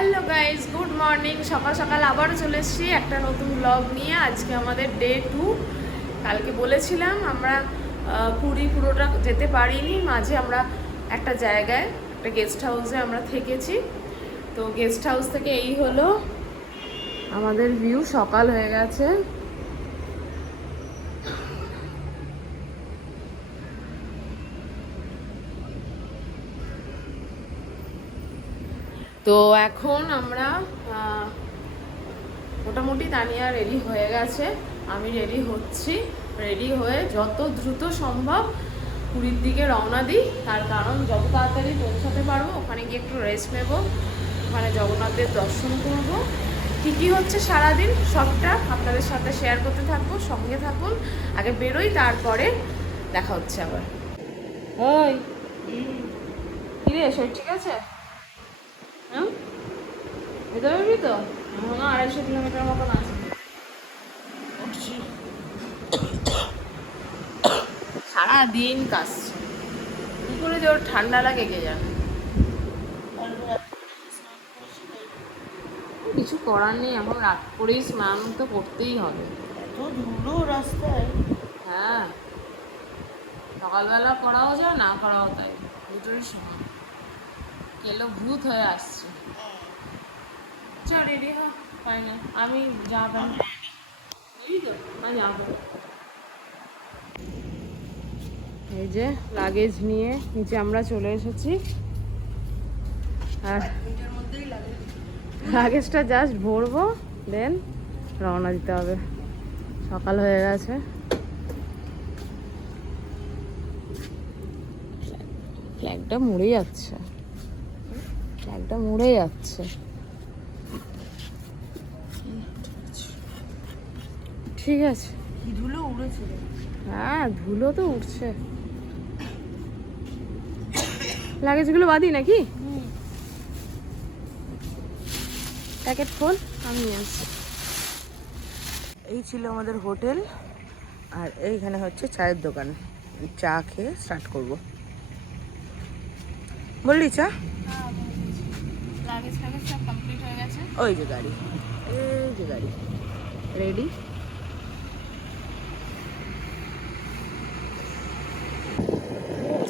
Hello guys, good morning. সকাল সকাল আবারও চলে এসেছি একটা নতুন ব্লগ নিয়ে। আজকে আমাদের ডে 2। কালকে বলেছিলাম আমরা পুরী পুরোটা যেতে পারিনি, মাঝে আমরা একটা জায়গায় একটা গেস্ট হাউসে আমরা থেকেছি। তো গেস্ট হাউস থেকে এই হলো আমাদের ভিউ। সকাল হয়ে গেছে। তো এখন আমরা মোটামুটি তানিয়া রেডি হয়ে গেছে, আমি রেডি হচ্ছি। রেডি হয়ে যত দ্রুত সম্ভব পুরীর দিকে রওনা দিই। তার কারণ যত তাড়াতাড়ি পৌঁছাতে পারবো, ওখানে গিয়ে একটু রেস্ট নেব, ওখানে জগন্নাথের দর্শন করব। কী কী হচ্ছে সারাদিন সবটা আপনাদের সাথে শেয়ার করতে থাকবো, সঙ্গে থাকুন। আগে বেরোই, তারপরে দেখা হচ্ছে আবার। ওই কিরে, শরীর ঠিক আছে? হ্যাঁ, যেতে পারবি তো? মনে হয় 250 কিলোমিটার মতন আছে। সারাদিন কাশছে, কি করে যে ওর ঠান্ডা লাগে কে জানে। কিছু করার নেই, এখন রাত করেই স্নান তো করতেই হবে। এত ধুলো রাস্তায়। হ্যাঁ, সকালবেলা করাও যায়, না করাও তাই, দুটোরই সময়। কেলো ভূত হয়ে আসছে। চল রেডি হ, পাই না আমি যাবো তো না যাবো। এই যে লাগেজ নিয়ে নিচে আমরা চলে এসেছি, আর লাগেজটা জাস্ট ভরবো, দেন রওনা দিতে হবে। সকাল হয়ে গেছে। ফ্ল্যাগটা মুড়ে যাচ্ছে, ফ্ল্যাগটা মুড়ে যাচ্ছে। ঠিক আছে, কি ধুলো উড়েছে। হ্যাঁ ধুলো তো উঠছে। লাগেজগুলো বাদি নাকি? প্যাকেট খোল, আমি নিয়ে আসছি। এই ছিল আমাদের হোটেল, আর এইখানে হচ্ছে চায়ের দোকান। চা খেয়ে স্টার্ট করব। বললি চা? লাগেজ ফ্যাগেজ সব কমপ্লিট হয়ে গেছে। ওই যে গাড়ি, এই যে গাড়ি রেডি।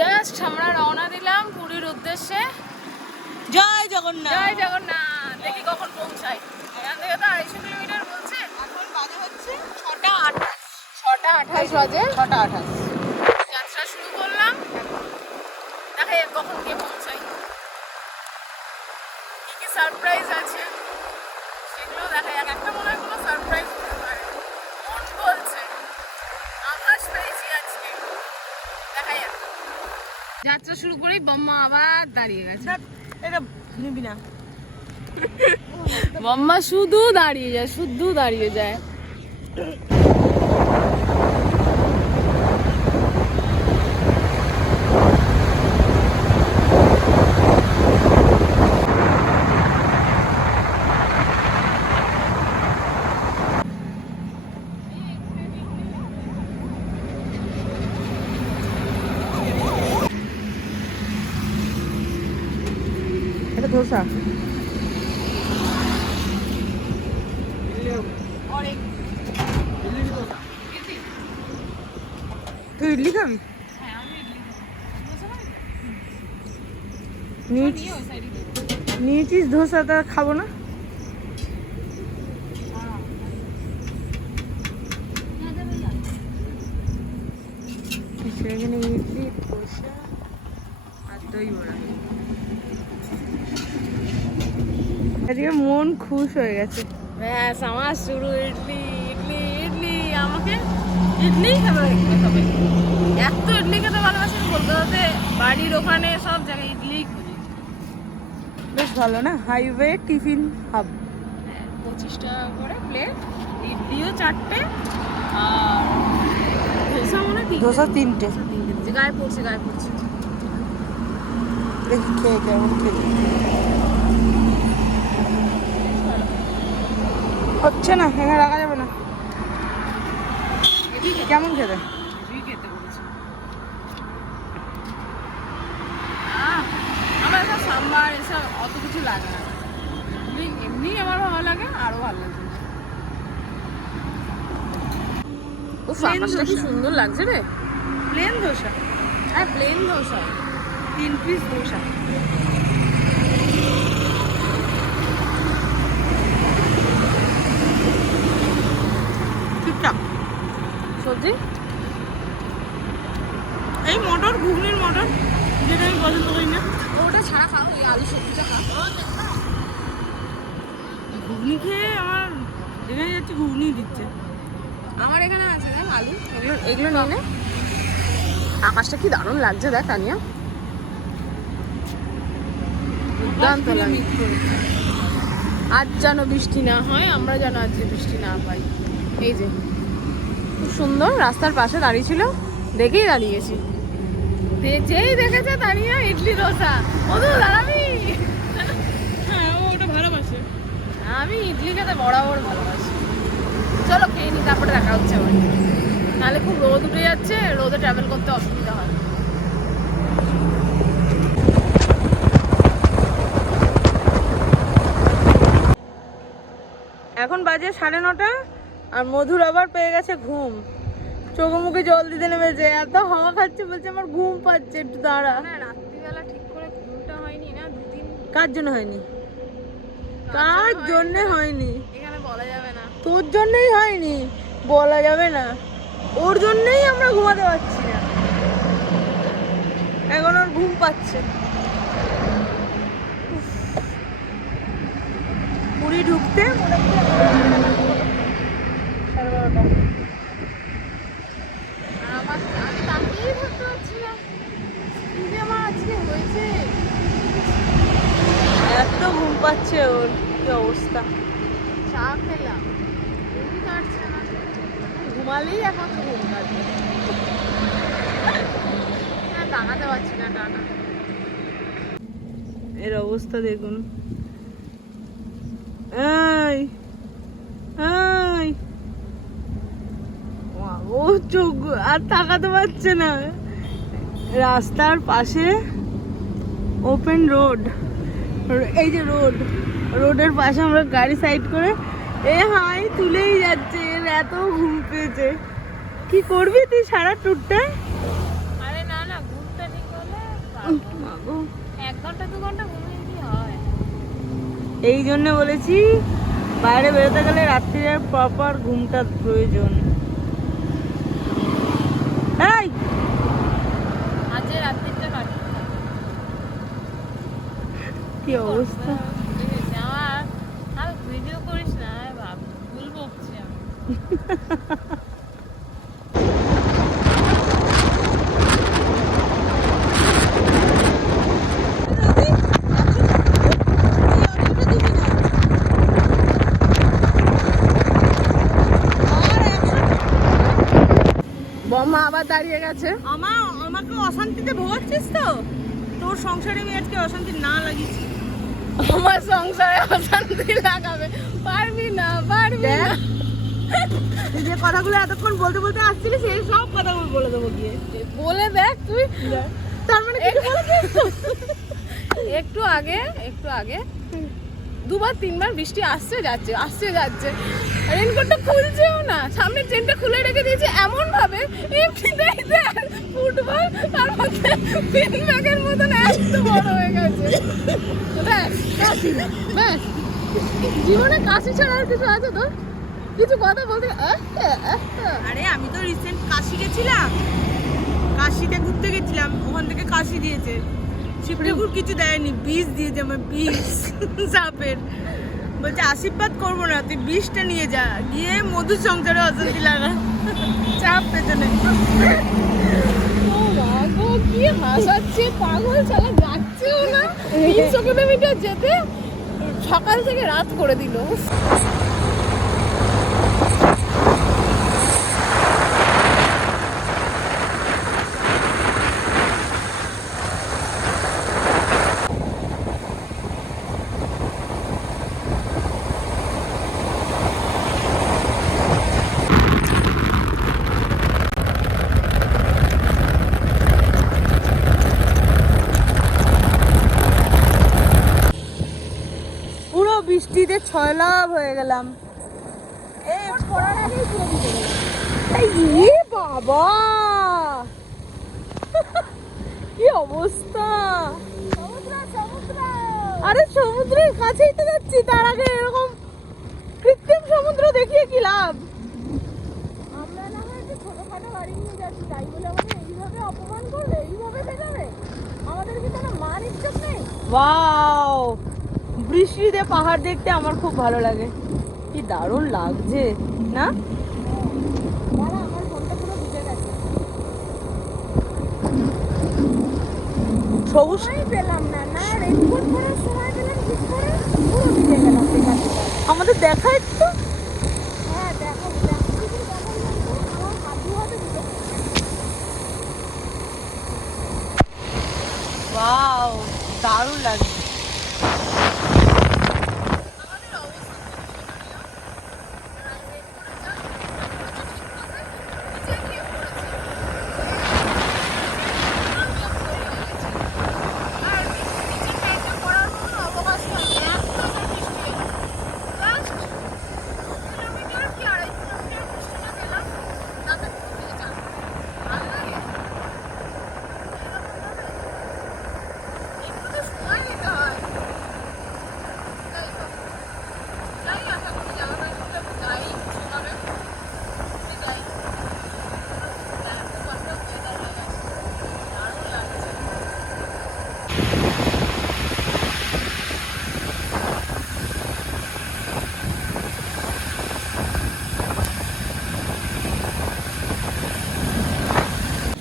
জাস্ট আমরা রওনা দিলাম পুরীর উদ্দেশ্যে। জয় জগন্নাথ। জয় জগন্নাথ। দেখি কখন পৌঁছাই। এখান থেকে তো 250 কিলোমিটার বলছে। এখন বাজে হচ্ছে 6টা 28। 6টা 28 বাজে। 6টা 28। যাত্রা শুরু করলাম, দেখা যাক কখন গিয়ে পৌঁছাই। কি কি সারপ্রাইজ আছে সেগুলো দেখা যাক। একটা মনে হয় কোনো সারপ্রাইজ হতে পারে, মন বলছে। আকাশ পেয়েছি আজকে, দেখা যাক। যাত্রা শুরু করেই বম্মা আবার দাঁড়িয়ে গেছে। এটা নিবি না? বম্মা শুধু দাঁড়িয়ে যায়, শুধু দাঁড়িয়ে যায়। এটা ধোসা। তুই ইডলি খাবি? নিয়েছিস ধোসাটা, খাবো না। সেখানে ইডলি, ধোসা আর দই বড়া। আজকে মন খুশ হয়ে গেছে। ব্যাস আমার শুরু ইডলি ইডলি ইডলি। আমাকে ইডলি খাবে খাবে, এত ইডলি খেতে ভালোবাসি। কলকাতাতে বাড়ির ওখানে সব জায়গায় ইডলি খুঁজি। বেশ ভালো না, হাইওয়ে টিফিন হাব। 25 টাকা করে প্লেট, ইডলিও 4টে, আর ধোসা মনে হয় 3টে। ধোসা 3টে। গায়ে পড়ছে, গায়ে পড়ছে। দেখি খেয়ে কেমন খেয়ে। হচ্ছে না, এখানে রাখা যাবে না। কেমন খেতে? খেতে বলেছি। আমার এসব সাম্বার এসব অত কিছু লাগে না। ভালো লাগছে না। উফ, Plain আকাশটা কি ধোসা। সুন্দর লাগছে রে। প্লেন ধোসা, হ্যাঁ, প্লেন ধোসা। 3 পিস ধোসা। চুপচাপ। সবজি এই মটর, ঘুগনির মটর, যেটা আমি পছন্দ করি না। ওটা ছাড়া খাও, ওই আলু সবজিটা খাও। ঘুগনি খেয়ে আমার যেখানে যাচ্ছে ঘুগনি দিচ্ছে। আমার এখানে আছে দেখ আলু, এগুলো এগুলো নিয়ে নে। আকাশটা কি দারুণ লাগছে দেখ তানিয়া, দুর্দান্ত লাগছে। আজ যেন বৃষ্টি না হয়, আমরা যেন আজকে বৃষ্টি না পাই। এই যে খুব সুন্দর, রাস্তার পাশে দাঁড়িয়ে ছিল, দেখেই দাঁড়িয়েছি। যেই দেখেছে তানিয়া ইডলি ধোসা, ও তো দাঁড়াবি। হ্যাঁ, ও ওটা ভালোবাসে। আমি ইডলি খেতে বরাবর ভালোবাসি। চলো খেয়ে নি, তারপরে দেখা হচ্ছে আবার। নাহলে খুব রোদ উঠে যাচ্ছে, রোদে ট্রাভেল করতে অসুবিধা হয়। এখন বাজে 9:30 আর মধুর আবার পেয়ে গেছে ঘুম। চোখে মুখে জল দিতে নেমেছে, এত হাওয়া খাচ্ছে, বলছে আমার ঘুম পাচ্ছে, একটু দাঁড়া। না, রাত্রিবেলা ঠিক করে ঘুমটা হয়নি না, দুদিন। কার জন্য হয়নি? কার জন্য হয়নি? এখানে বলা যাবে না। তোর জন্যই হয়নি, বলা যাবে না। ওর জন্যই আমরা ঘুমাতে পারছি না, এখন ওর ঘুম পাচ্ছে। পুরী ঢুকতে মোটামুটি 11:30। আর আমি তাকিয়েই থাকতে পারছি না, কি যে আমার আজকে হয়েছে। এত ঘুম পাচ্ছে ওর, কি অবস্থা। চা খেলাম, ঘুমই কাটছে না। ঘুমালেই এখন ঘুম কাটবে। হ্যাঁ, দাঁড়াতে পারছি না টানা। এর অবস্থা দেখুন। এই এই ও চোখ আর তাকাতে পারছে না। রাস্তার পাশে ওপেন রোড, এই যে রোডের পাশে আমরা গাড়ি সাইড করে হাই তুলেই যাচ্ছে। এর এত ঘুম পেয়েছে। কি করবি তুই সারা ট্যুরটা? আরে না না, ঘুমটা ঠিক হলে পারবো। 1 ঘন্টা 2 ঘন্টা ঘুমিয়ে কি হয়। এই জন্য বলেছি বাইরে বেরোতে গেলে রাত্রিরে প্রপার ঘুমটা প্রয়োজন। এই আজ রাত্রিটা কাটি। কি অবস্থা। আমার আর ভিডিও করিস না, ভাব ভুল বকছি আমি। বম্মা আবার দাঁড়িয়ে গেছে। আমাকে অশান্তিতে ভোগাচ্ছিস তো? তোর সংসারে আমি আজকে অশান্তি না লাগিয়েছি। আমার সংসারে অশান্তি লাগাবে পারবি না, পারবি না। তুই যে কথাগুলো এতক্ষণ বলতে বলতে আসছিলি সেই সব কথাগুলো বলে দেবো গিয়ে। বলে দেখ তুই। তার মানে কিছু বলেছিস তো? একটু আগে 2বার 3বার বৃষ্টি আসছে যাচ্ছে। রেনকোটটা খুলছেও না, সামনে চেনটা খুলে রেখে দিয়েছে এমন ভাবে এমনিতেই দেখ ফুটবল তার মধ্যে পিন ব্যাগের মতন এত বড় হয়ে গেছে। ব্যাস কাশি, ব্যাস। জীবনে কাশি ছাড়া আর কিছু আছে তোর? কিছু কথা বলতে আরে আমি তো রিসেন্ট কাশি গেছিলাম, কাশিতে ঘুরতে গেছিলাম, ওখান থেকে কাশি দিয়েছে। শিবঠাকুর কিছু দেয়নি, বিষ দিয়েছে আমার, বিষ সাপের। বলছে আশীর্বাদ করবো না, তুই বিষটা নিয়ে যা, গিয়ে মধুর সংসারে অশান্তি লাগা চাপ পেছনে। ও মা গো, কি হাসাচ্ছে, পাগল চালা যাচ্ছেও না। 300 কিলোমিটার যেতে সকাল থেকে রাত করে দিল। পুরো বৃষ্টিতে ছয়লাভ হয়ে গেলাম। এই পড়ার আগেই পুরো ভিজে গেলাম। এই বাবা কি অবস্থা! আরে সমুদ্রের কাছেই তো যাচ্ছি, তার আগে এরকম কৃত্রিম সমুদ্র দেখিয়ে কি লাভ? আমরা না হয় একটু ছোটখাটো গাড়ি নিয়ে যাচ্ছি, তাই বলে আমাদের এইভাবে অপমান করবে, এইভাবে ভেজাবে? আমাদের কি কোনো মান ইজ্জত নেই? ওয়াও, বৃষ্টিতে পাহাড় দেখতে আমার খুব ভালো লাগে। কি দারুণ লাগছে না? আমার ফোনটা পুরো ভিজে গেছে। সবুজ পেলাম না, না রেইনকোট পরার সময় পেলাম, ঠিক করে পুরো ভিজে গেলাম। আমাদের দেখা একটু। হ্যাঁ দেখো, আমার হাতে হাতে ভিজে। ওয়াও, দারুণ লাগছে।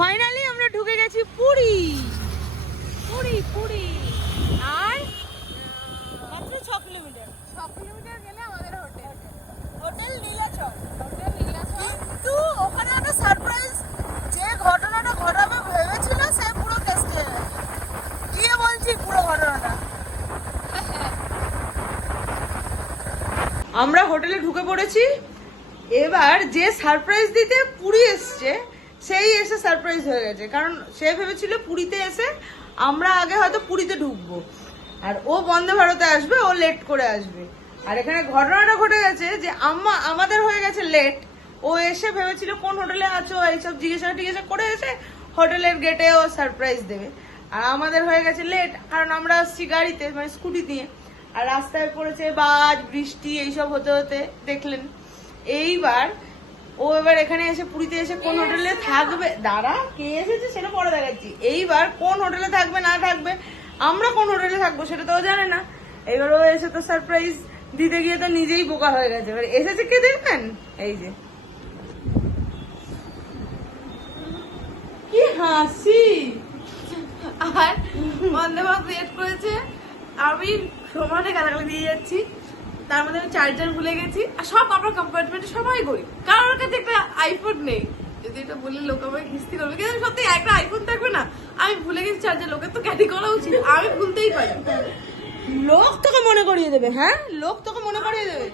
ফাইনালি আমরা ঢুকে গেছি পুরী। পুরী পুরী আর মাত্র 6 কিলোমিটার। 6 কিলোমিটার গেলে আমাদের hotel, hotel Nilachal. Hotel Nilachal. কিন্তু ওখানে একটা সারপ্রাইজ, যে ঘটনাটা ঘটাবে ভেবেছিল সে পুরো কেস খেয়ে গেছে। গিয়ে বলছি পুরো ঘটনাটা। আমরা হোটেলে ঢুকে পড়েছি। এবার যে সারপ্রাইজ দিতে পুরী এসছে সেই এসে সারপ্রাইজ হয়ে গেছে, কারণ সে ভেবেছিল পুরীতে এসে আমরা আগে হয়তো পুরীতে ঢুকবো, আর ও বন্দে ভারতে আসবে, ও লেট করে আসবে। আর এখানে ঘটনাটা ঘটে গেছে যে আমাদের হয়ে গেছে লেট। ও এসে ভেবেছিল কোন হোটেলে আছো এইসব জিজ্ঞাসা করে এসে হোটেলের গেটে ও সারপ্রাইজ দেবে, আর আমাদের হয়ে গেছে লেট, কারণ আমরা আসছি গাড়িতে, মানে স্কুটি দিয়ে, আর রাস্তায় পড়েছে বাজ বৃষ্টি এইসব হতে হতে দেখলেন। এইবার ও এবার এখানে এসে পুরীতে এসে কোন হোটেলে থাকবে, দাঁড়া কে এসেছে সেটা পরে দেখাচ্ছি। এইবার কোন হোটেলে থাকবে না থাকবে, আমরা কোন হোটেলে থাকবো সেটা তো জানে না। এবার ও এসে তো সারপ্রাইজ দিতে গিয়ে তো নিজেই বোকা হয়ে গেছে। এবার এসেছে কে দেখবেন, এই যে কি হাসি। আর বন্দে ভারত লেট করেছে, আমি সমানে গালাগালি দিয়ে যাচ্ছি, তার মধ্যে আমি চার্জার ভুলে গেছি। আর সব আমরা কম্পার্টমেন্টে সবাই করি, কারোর কাছে একটা আইফোন নেই। যদি এটা বললে লোক আমাকে কিস্তি করবে, কিন্তু সত্যি একটা আইফোন থাকবে না। আমি ভুলে গেছি চার্জার, লোকের তো ক্যারি করা উচিত, আমি ভুলতেই পারি। লোক তোকে মনে করিয়ে দেবে, হ্যাঁ লোক তোকে মনে করিয়ে দেবে।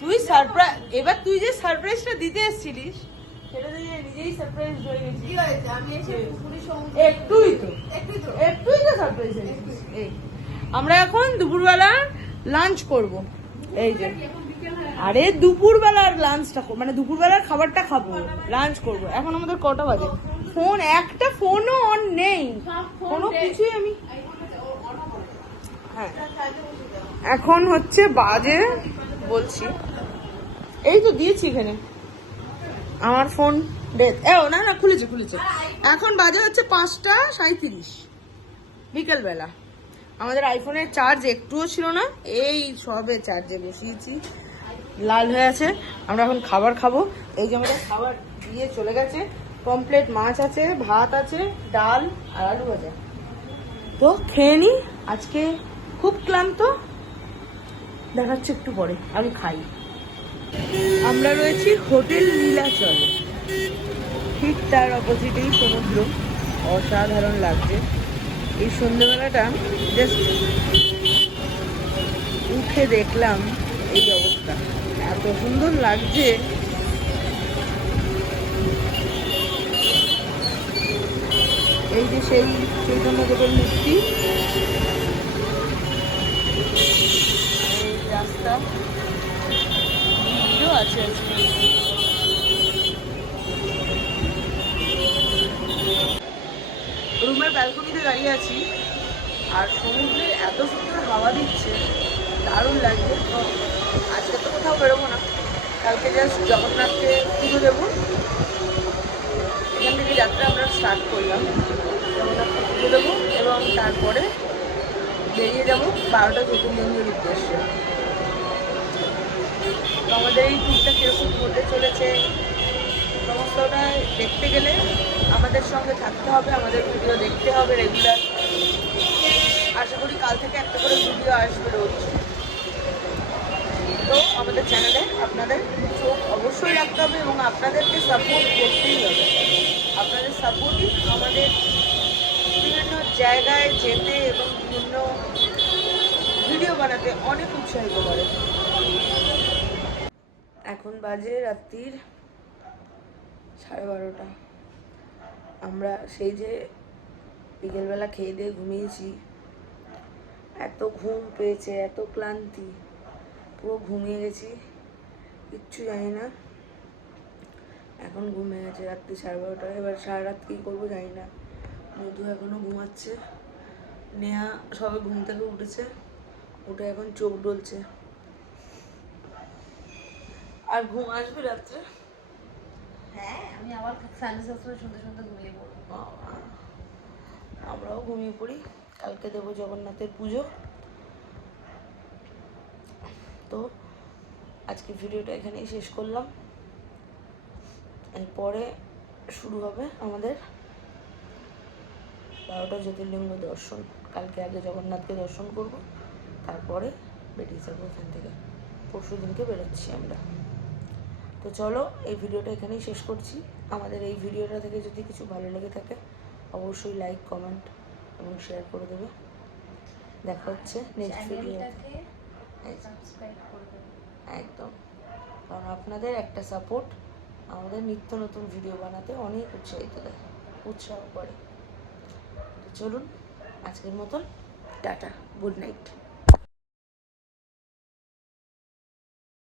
তুই সারপ্রাইজ, এবার তুই যে সারপ্রাইজটা দিতে এসেছিলিস সেটা দিয়ে নিজেই সারপ্রাইজ হয়ে গেছিস। কি হয়েছে, আমি এসে একটুই তো সারপ্রাইজ হয়ে গেছিস। এই আমরা এখন দুপুরবেলা লাঞ্চ করব। এই যে আরে দুপুরবেলার লাঞ্চটা, মানে দুপুরবেলার খাবারটা খাবো, লাঞ্চ করব। এখন আমাদের কটা বাজে, ফোন একটা ফোনও অন নেই, কোনো কিছুই আমি হ্যাঁ এখন হচ্ছে বাজে বলছি, এই তো দিয়েছি এখানে আমার ফোন ডেথ। না না খুলেছে, এখন বাজে হচ্ছে 5:37 বিকেলবেলা। আমাদের আইফোনের চার্জ একটুও ছিল না, এই সবে চার্জে বসিয়েছি, লাল হয়ে আছে। আমরা এখন খাবার খাবো। এই যে আমাদের খাবার দিয়ে চলে গেছে, কমপ্লিট মাছ আছে, ভাত আছে, ডাল আর আলু ভাজা। তো খেয়ে নি, আজকে খুব ক্লান্ত, দেখাচ্ছে একটু পরে, আমি খাই। আমরা রয়েছি হোটেল নীলাচল, ঠিক তার অপোজিটেই সমুদ্র, অসাধারণ লাগছে। এই সন্ধ্যেবেলাটা জাস্ট উঠে দেখলাম এই অবস্থা, এত সুন্দর লাগছে। এই যে সেই চৈতন্যদেবের মূর্তি, একটা ভিডিও আছে আজকে। রুমের ব্যালকনিতে দাঁড়িয়ে আছি আর সমুদ্রে এত সুন্দর হাওয়া দিচ্ছে, দারুণ লাগছে। তো আজকে তো কোথাও বেরোবো না, কালকে জাস্ট জগন্নাথকে পুজো দেবো। এখান থেকে যাত্রা আমরা স্টার্ট করলাম, জগন্নাথকে পুজো দেবো এবং তারপরে বেরিয়ে যাবো 12টা জ্যোতির্লিঙ্গের উদ্দেশ্যে। তো আমাদের এই ট্যুরটা কীরকম ঘটে চলেছে সমস্তটা দেখতে গেলে আমাদের সঙ্গে থাকতে হবে, আমাদের ভিডিও দেখতে হবে রেগুলার। আশা করি কাল থেকে একটা করে ভিডিও আসবে রোজ। তো আমাদের চ্যানেলে আপনাদের চোখ অবশ্যই রাখতে হবে এবং আপনাদেরকে সাপোর্ট করতেই হবে। আপনাদের সাপোর্টই আমাদের বিভিন্ন জায়গায় যেতে এবং বিভিন্ন ভিডিও বানাতে অনেক উৎসাহিত করে। এখন বাজে রাত্রির 12:30। আমরা সেই যে বিকেলবেলা খেয়ে দিয়ে ঘুমিয়েছি, এত ঘুম পেয়েছে, এত ক্লান্তি, পুরো ঘুমিয়ে গেছি, কিচ্ছু জানি না। এখন ঘুমিয়ে গেছে রাত্রি 12:30। এবার সারা রাত কী করবো জানি না। মধু এখনও ঘুমাচ্ছে, নেহা সবে ঘুম থেকে উঠেছে, উঠে এখন চোখ ডলছে। আর ঘুম আসবে রাত্রে? হ্যাঁ, আমি আবার সানডে শাস্ত্র শুনতে শুনতে ঘুমিয়ে পড়বো। আমরাও ঘুমিয়ে পড়ি, কালকে দেবো জগন্নাথের পুজো। তো আজকে ভিডিওটা এখানেই শেষ করলাম। এরপরে শুরু হবে আমাদের 12টা জ্যোতির্লিঙ্গ দর্শন। কালকে আগে জগন্নাথকে দর্শন করব, তারপরে বেরিয়ে যাবো এখান থেকে। পরশু দিনকে বেরোচ্ছি আমরা। তো চলো, এই ভিডিওটা এখানেই শেষ করছি। আমাদের এই ভিডিওটা থেকে যদি কিছু ভালো লেগে থাকে অবশ্যই লাইক, কমেন্ট এবং শেয়ার করে দেবে। দেখা হচ্ছে নেক্সট ভিডিওতে। সাবস্ক্রাইব করবে একদম, কারণ আপনাদের একটা সাপোর্ট আমাদের নিত্য নতুন ভিডিও বানাতে অনেক উৎসাহ করে। তো চলুন, আজকের মতন টাটা, গুড নাইট।